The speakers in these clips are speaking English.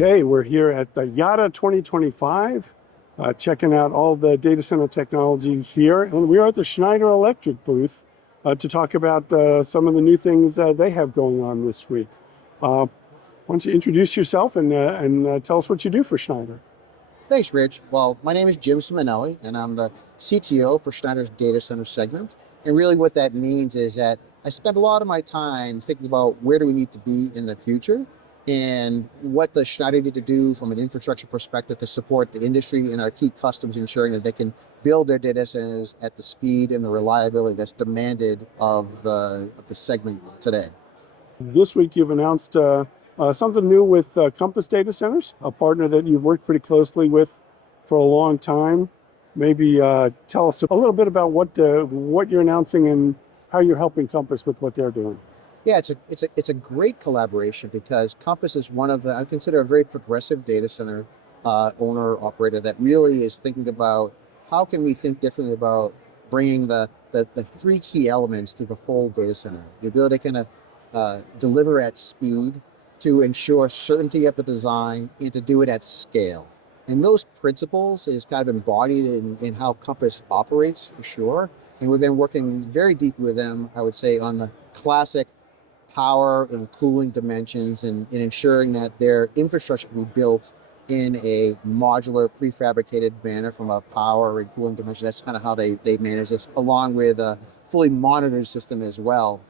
Okay, we're here at the Yotta 2025, checking out all the data center technology here. And we're at the Schneider Electric booth to talk about some of the new things they have going on this week. Why don't you introduce yourself and tell us what you do for Schneider? Thanks, Rich. Well, my name is Jim Simonelli, and I'm the CTO for Schneider's Data Center segment. And really what that means is that I spend a lot of my time thinking about where do we need to be in the future and what does Schneider need to do from an infrastructure perspective to support the industry and our key customers, ensuring that they can build their data centers at the speed and the reliability that's demanded of the segment today. This week you've announced something new with Compass Data Centers, a partner that you've worked pretty closely with for a long time. Maybe tell us a little bit about what you're announcing and how you're helping Compass with what they're doing. Yeah, it's a great collaboration because Compass is one of I consider a very progressive data center owner operator that really is thinking about how can we think differently about bringing the three key elements to the whole data center. The ability to kind of deliver at speed, to ensure certainty of the design, and to do it at scale. And those principles is kind of embodied in how Compass operates for sure. And we've been working very deeply with them, I would say, on the classic power and cooling dimensions and ensuring that their infrastructure will be built in a modular, prefabricated manner from a power and cooling dimension. That's kind of how they manage this, along with a fully monitored system as well.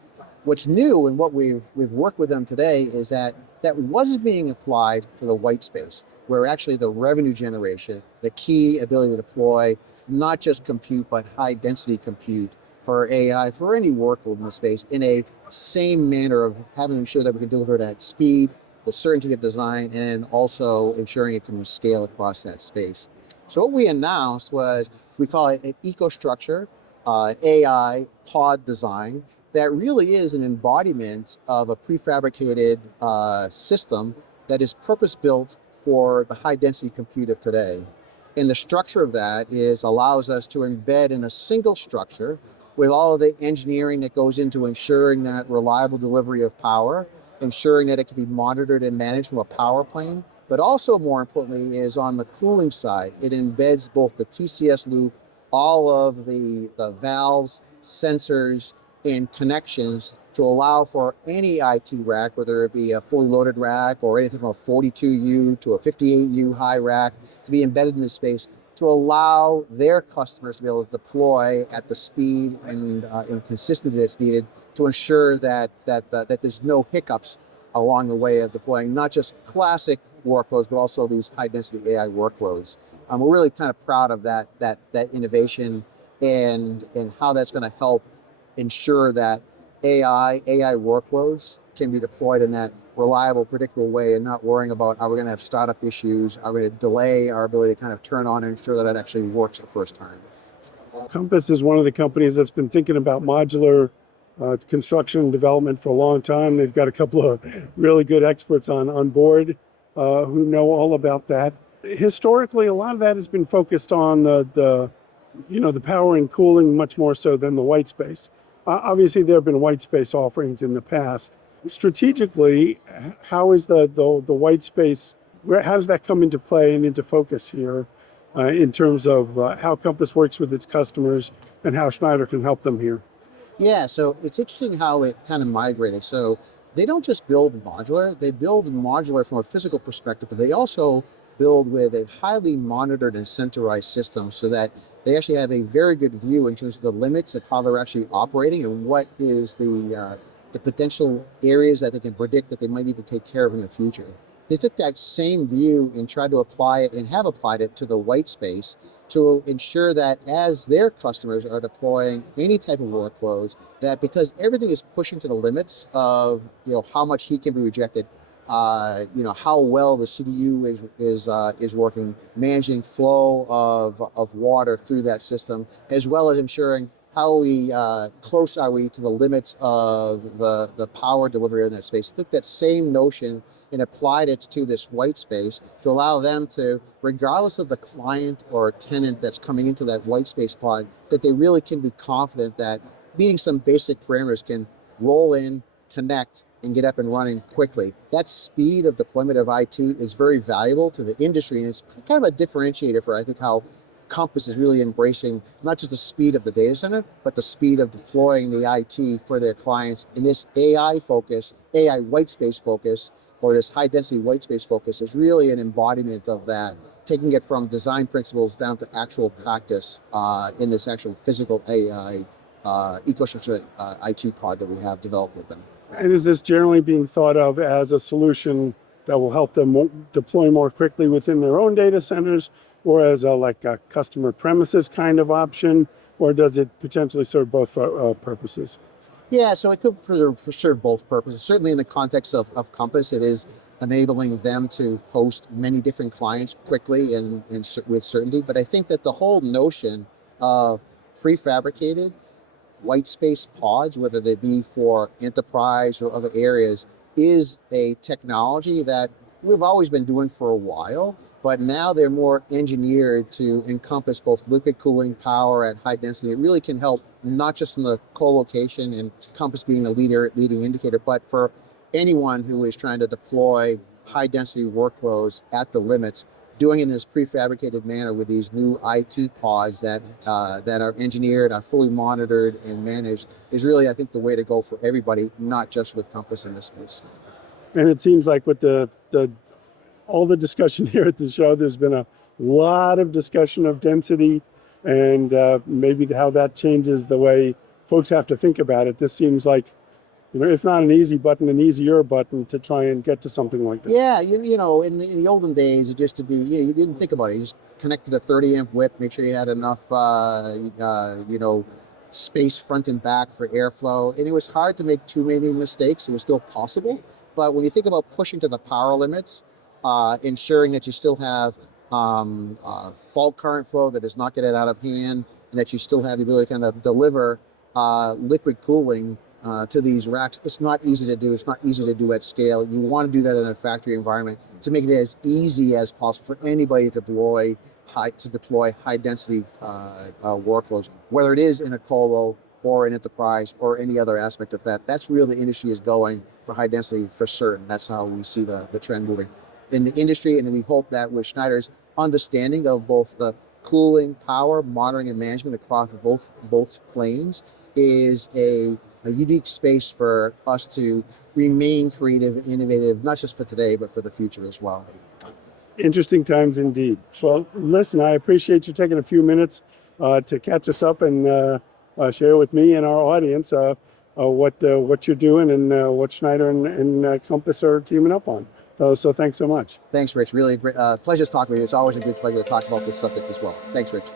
What's new and what we've worked with them today is that wasn't being applied to the white space, where actually the revenue generation, the key ability to deploy not just compute, but high density compute for AI, for any workload in the space, in a same manner of having to ensure that we can deliver it at speed, the certainty of design, and also ensuring it can scale across that space. So what we announced was, we call it an EcoStruxure AI pod design that really is an embodiment of a prefabricated system that is purpose-built for the high density compute of today. And the structure of that allows us to embed in a single structure with all of the engineering that goes into ensuring that reliable delivery of power, ensuring that it can be monitored and managed from a power plane, but also more importantly is on the cooling side. It embeds both the TCS loop, all of the valves, sensors, and connections to allow for any IT rack, whether it be a fully loaded rack or anything from a 42U to a 58U high rack, to be embedded in this space to allow their customers to be able to deploy at the speed and consistency that's needed to ensure that there's no hiccups along the way of deploying not just classic workloads, but also these high density AI workloads. We're really kind of proud of that innovation and how that's going to help ensure that AI workloads can be deployed in that reliable, predictable way, and not worrying about, are we going to have startup issues? Are we going to delay our ability to kind of turn on and ensure that it actually works the first time? Compass is one of the companies that's been thinking about modular construction and development for a long time. They've got a couple of really good experts on board who know all about that. Historically, a lot of that has been focused on the power and cooling much more so than the white space. Obviously, there have been white space offerings in the past. Strategically, how is the white space, how does that come into play and into focus here in terms of how Compass works with its customers and how Schneider can help them here? Yeah, so it's interesting how it kind of migrated. So they don't just build modular, they build modular from a physical perspective, but they also build with a highly monitored and centralized system so that they actually have a very good view in terms of the limits of how they're actually operating and what is the potential areas that they can predict that they might need to take care of in the future. They took that same view and tried to apply it and have applied it to the white space to ensure that as their customers are deploying any type of workloads, that because everything is pushing to the limits of how much heat can be rejected, how well the CDU is working, managing flow of water through that system, as well as ensuring how close are we to the limits of the power delivery in that space. Took that same notion and applied it to this white space to allow them to, regardless of the client or tenant that's coming into that white space pod, that they really can be confident that meeting some basic parameters can roll in, connect, and get up and running quickly. That speed of deployment of IT is very valuable to the industry, and it's kind of a differentiator for, I think, how Compass is really embracing not just the speed of the data center, but the speed of deploying the IT for their clients in this AI focus, AI whitespace focus, or this high density whitespace focus is really an embodiment of that, taking it from design principles down to actual practice in this actual physical AI EcoStruxure IT pod that we have developed with them. And is this generally being thought of as a solution that will help them deploy more quickly within their own data centers, or as like a customer premises kind of option, or does it potentially serve both purposes? Yeah, so it could serve both purposes. Certainly in the context of Compass, it is enabling them to host many different clients quickly and with certainty. But I think that the whole notion of prefabricated white space pods, whether they be for enterprise or other areas, is a technology that we've always been doing for a while, but now they're more engineered to encompass both liquid cooling, power at high density. It really can help not just in the co-location and Compass being a leading indicator, but for anyone who is trying to deploy high density workloads at the limits, doing it in this prefabricated manner with these new IT pods that are engineered, are fully monitored and managed is really, I think, the way to go for everybody, not just with Compass in this space. And it seems like with all the discussion here at the show, there's been a lot of discussion of density and maybe how that changes the way folks have to think about it. This seems like, if not an easy button, an easier button to try and get to something like that. Yeah, in the olden days, it used to be, you didn't think about it. You just connected a 30 amp whip, make sure you had enough, space front and back for airflow. And it was hard to make too many mistakes. It was still possible. But when you think about pushing to the power limits, ensuring that you still have fault current flow that does not get it out of hand, and that you still have the ability to kind of deliver liquid cooling to these racks. It's not easy to do. It's not easy to do at scale. You want to do that in a factory environment to make it as easy as possible for anybody to deploy high density workloads, whether it is in a colo or an enterprise or any other aspect of that. That's where the industry is going for high density for certain. That's how we see the trend moving in the industry. And we hope that with Schneider's understanding of both the cooling, power, monitoring, and management across both planes is a unique space for us to remain creative, innovative, not just for today, but for the future as well. Interesting times indeed. Well, listen, I appreciate you taking a few minutes to catch us up and share with me and our audience what you're doing and what Schneider and Compass are teaming up on. So thanks so much. Thanks, Rich. Really great pleasure talking with you. It's always a good pleasure to talk about this subject as well. Thanks, Rich.